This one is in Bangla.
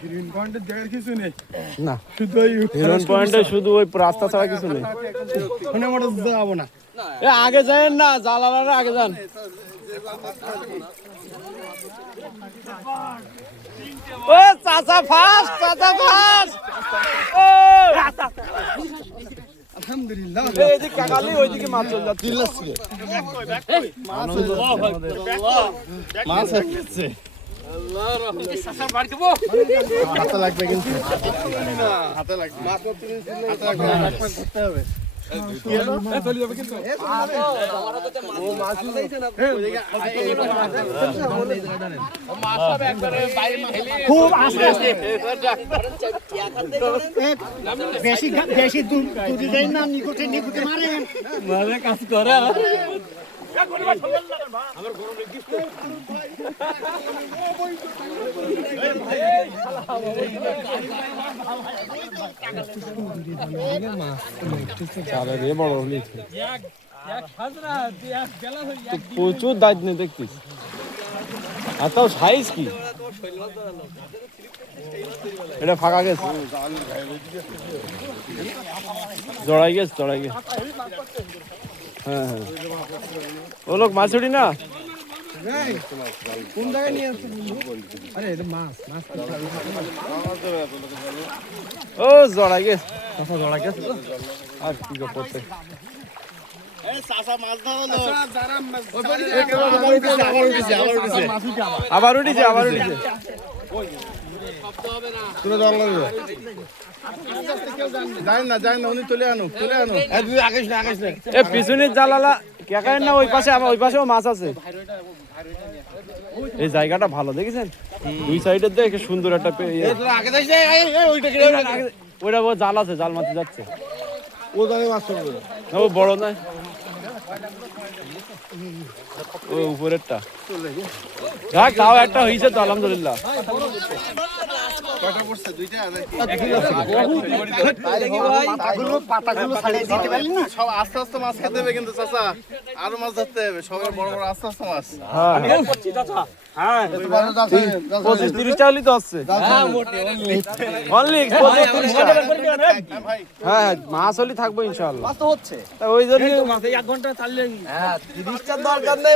গ্রিন পয়েন্টের জায়গায় কিছু নেই না শুধু ওই হিরন পয়েন্টে শুধু ওই রাস্তা ছাড়া কিছু নেই। ওখানে আমরা যাবো না। এ আগে যান না, জালালার আগে যান। ও চাচা ফাস্ট, চাচা ফাস্ট। ও আলহামদুলিল্লাহ এইদিকে কাকালি ওইদিকে মাছ চলে যাচ্ছে। মাছ আসছে। হাতে লাগবে কিন্তু হাতে লাগবে করতে হবে। খুব আস্তে আস্তে বেশি বেশি দুটি দেয় না, নিকুটে নিকুটে মারে কাজ করে। প্রচুর দাঁত নেই দেখতিস, আর তাও সাইজ কি, এটা ফাঁকা গেছে, জড়াই গেছে জড়াই গেছে। হ্যাঁ হ্যাঁ ও লোক মাছ উঠি না। কোন জায়গায় নিয়ে আসছে? আরে এটা মাছ মাছ ও জড়াই গেছে, জড়াই গেছে আর কি করতে। আবার উঠিছে আবার উঠিছে। পিছনের জালালা কেকায় না, ওই পাশে ওই পাশেও মাছ আছে। এই জায়গাটা ভালো দেখেছেন, দুই সাইডের দেখে সুন্দর একটা ওইটা জাল আছে, জাল মাছ যাচ্ছে। ও বড় নয়, ও উপরেরটা যাক, তাও একটা হয়েছে তো আলহামদুলিল্লাহ। সব আস্তে আস্তে মাছ খেতে হবে কিন্তু চাচা, আরো মাছ ধরতে হবে, সবাই বড় বড় আস্তে আস্তে মাছ। 25-30টা হলেই তো আসছে। হ্যাঁ মাছ হলে থাকবো ইনশাআল্লাহ। ওই জন্য 1 ঘন্টা চাললে 30টার দরকার নেই।